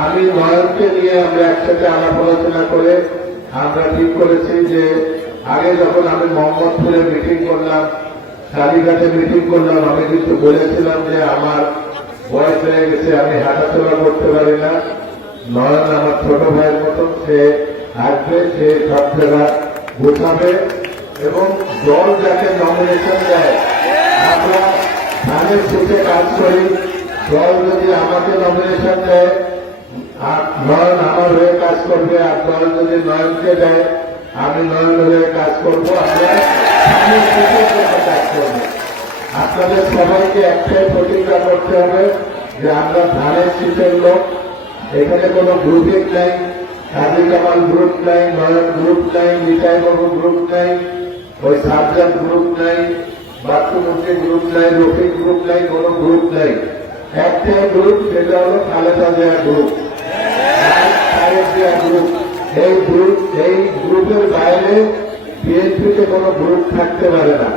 আমি নয়নকে নিয়ে আমরা একসাথে আলাপ আলোচনা করে আমরা ঠিক করেছি যে আগে যখন আমি মোহাম্মদপুরে মিটিং করলাম কালীঘাটে মিটিং করলাম আমি কিন্তু বলেছিলাম যে আমার বয়স হয়ে গেছে আমি হাঁটাচলা করতে পারি না নয়ন আমার ছোট ভাইয়ের মতো সে আসবে সে জায়গা বোঝাবে এবং দল যাকে নমিনেশন দেয় আমরা ধানের সুখে কাজ করি দল যদি আমাকে নমিনেশন দেয় নয়ন আমার হয়ে কাজ করবে আর যদি নয়নকে দেয় আমি নয়ন হয়ে কাজ করবো কাজ করবো আপনাদের সবাইকে একটাই প্রতিজ্ঞা করতে হবে যে আমরা ধানের শীতের লোক এখানে কোনো গ্রুপিং নাই কাজী কামাল গ্রুপ নাই নয়ন গ্রুপ নাই নিতাই বাবু গ্রুপ নাই ওই সাবজান গ্রুপ নাই বাক্যমন্ত্রী গ্রুপ নাই রফিক গ্রুপ নাই কোনো গ্রুপ নাই একটাই গ্রুপ সেটা হলো খালেদা দেয়া গ্রুপ সেই গ্রুপ সেই গ্রুপের বাইরে বিএনপিতে কোনো গ্রুপ থাকতে পারে না